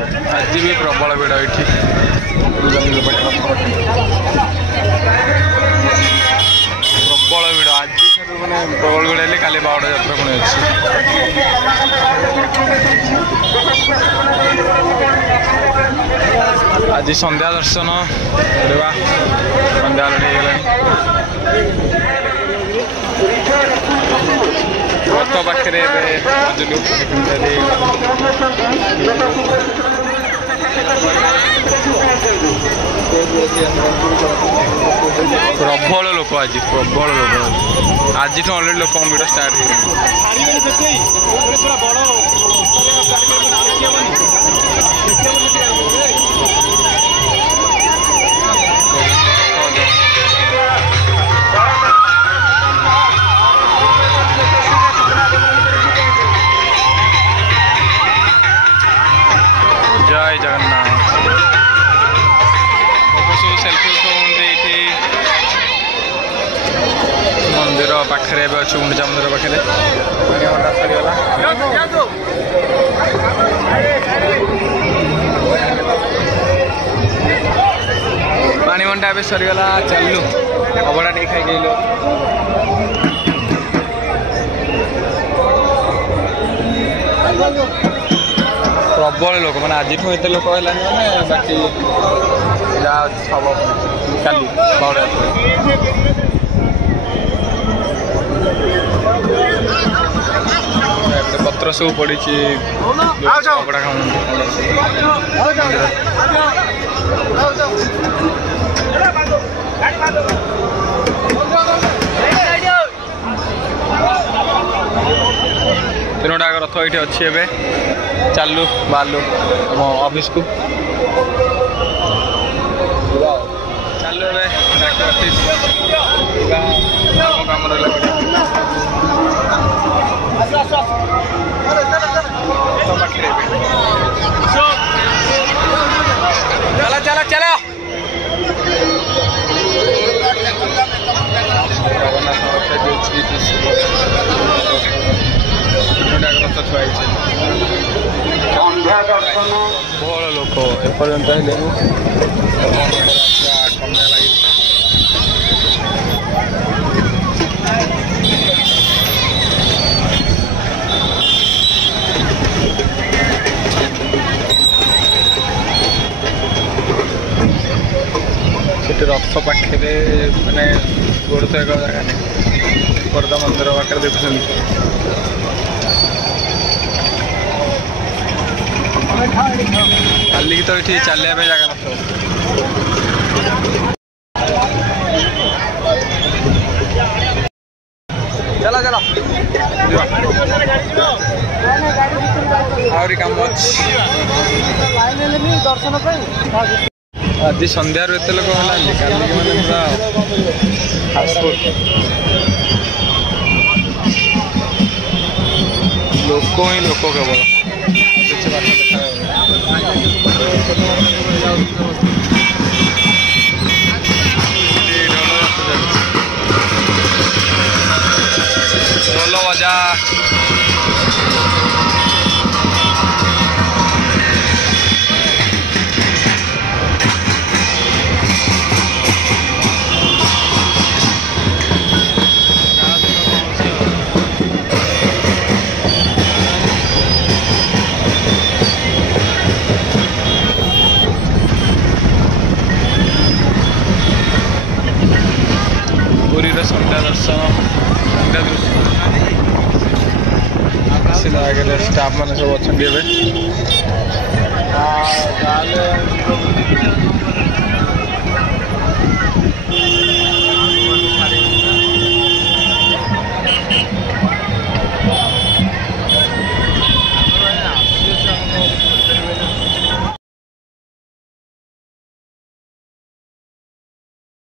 आज भी प्रबल भिड़ ये प्रबल भिड़ आज मैंने प्रबल भिड़ है काली बावड़ा यात्रा पुणी अच्छी आज संध्या दर्शन करवा संध्या रथ पाखे प्रबल लोक आज प्रबल लोक आज अलरेडी लोक भिड़ स्टार्ट जय जगन्नाथ सेल्फी उठाते मंदिर पाखे अच्छे गुंडीचा मंदिर पाखे पानी मंडा ए सरीगला चलू अबड़ा टे खाई प्रबल लोक मैंने आज एत लोक है मैंने बाकी सब काली बावड़ा पत्र सब पड़ी अबड़ा खाऊ 3टा रथ ये अच्छी ए चलू बाहर ऑफिस को चलू ऑफिस कम चला चला चला भल लोक एपर्यंत रथ पाखे मैंने गोड़ तो एक जगह नहीं पर्दा मंदिर पाखे देखुं काली तो ये चलिया जगह न चला चला आहरी कम दर्शन आज संध्यार एत लोक है लोक ही लोक केवल ढोल बजा संध्या दर्शन संध्या दृश्य आगे स्टाफ मैंने सब अच्छा